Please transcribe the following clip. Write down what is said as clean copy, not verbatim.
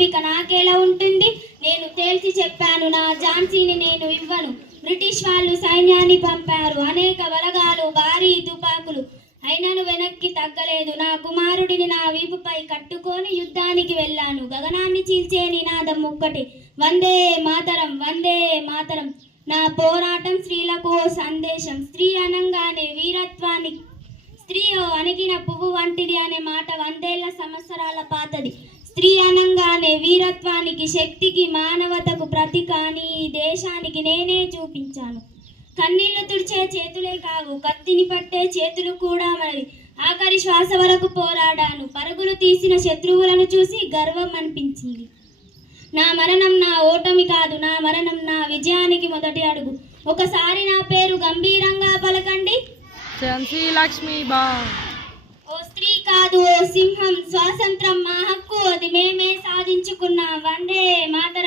ఓపిక నాకెలా ఉంటుంది? నేను తేల్చి చెప్పాను, నా ఝాన్సీని నేను ఇవ్వను. బ్రిటిష్ వాళ్ళు సైన్యాన్ని పంపారు, అనేక బలగాలు, భారీ తుపాకులు, అయినను వెనక్కి తగ్గలేదు. నా కుమారుడిని నా వీపుపై కట్టుకొని యుద్ధానికి వెళ్ళాను. గగనాన్ని చీల్చే నినాదం ఒక్కటే, వందే మాతరం, వందే మాతరం. నా పోరాటం స్త్రీలకు ఓ సందేశం. స్త్రీ అనంగానే వీరత్వాన్ని, స్త్రీ ఓ అణిగిన పువ్వు వంటిది అనే మాట వందేళ్ల సంవత్సరాల పాతది. స్త్రీ అనంగానే వీరత్వానికి, శక్తికి, మానవతకు ప్రతీక అని ఈ దేశానికి నేనే చూపించాను. కన్నీళ్లు తుడిచే చేతులే కావు, కత్తిని పట్టే చేతులు కూడా మరి. ఆఖరి శ్వాస వరకు పోరాడాను. పరుగులు తీసిన శత్రువులను చూసి గర్వం అనిపించింది. నా మరణం నా ఓటమి కాదు, నా మరణం నా విజయానికి మొదటి అడుగు. ఒకసారి నా పేరు గంభీరంగా పలకండి, ఝాన్సీ లక్ష్మీబాయి. ఓ స్త్రీ కాదు, ఓ సింహం. స్వాతంత్రం మా హక్కు, అది మేమే సాధించుకున్నాం. వందే మాతరం.